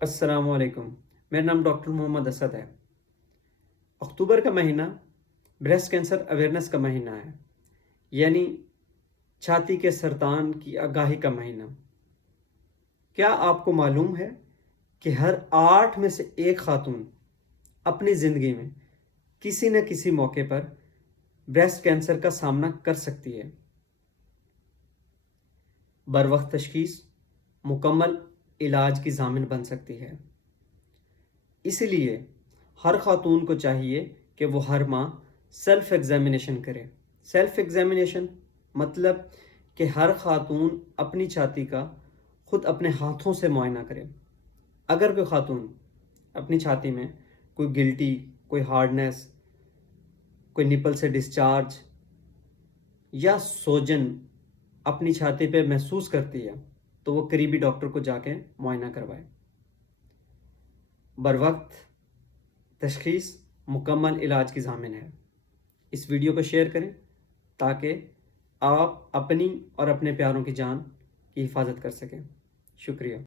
السلام علیکم، میرا نام ڈاکٹر محمد اسد ہے۔ اکتوبر کا مہینہ بریسٹ کینسر اویئرنیس کا مہینہ ہے، یعنی چھاتی کے سرطان کی آگاہی کا مہینہ۔ کیا آپ کو معلوم ہے کہ ہر 8 میں سے ایک خاتون اپنی زندگی میں کسی نہ کسی موقع پر بریسٹ کینسر کا سامنا کر سکتی ہے؟ بروقت تشخیص مکمل علاج کی ضامن بن سکتی ہے۔ اس لیے ہر خاتون کو چاہیے کہ وہ ہر ماہ سیلف ایگزامینیشن کرے۔ سیلف ایگزامینیشن مطلب کہ ہر خاتون اپنی چھاتی کا خود اپنے ہاتھوں سے معائنہ کرے۔ اگر کوئی خاتون اپنی چھاتی میں کوئی گلٹی، کوئی ہارڈنیس، کوئی نپل سے ڈسچارج یا سوجن اپنی چھاتی پہ محسوس کرتی ہے تو وہ قریبی ڈاکٹر کو جا کے معائنہ کروائے۔ بروقت تشخیص مکمل علاج کی ضامن ہے۔ اس ویڈیو کو شیئر کریں تاکہ آپ اپنی اور اپنے پیاروں کی جان کی حفاظت کر سکیں۔ شکریہ۔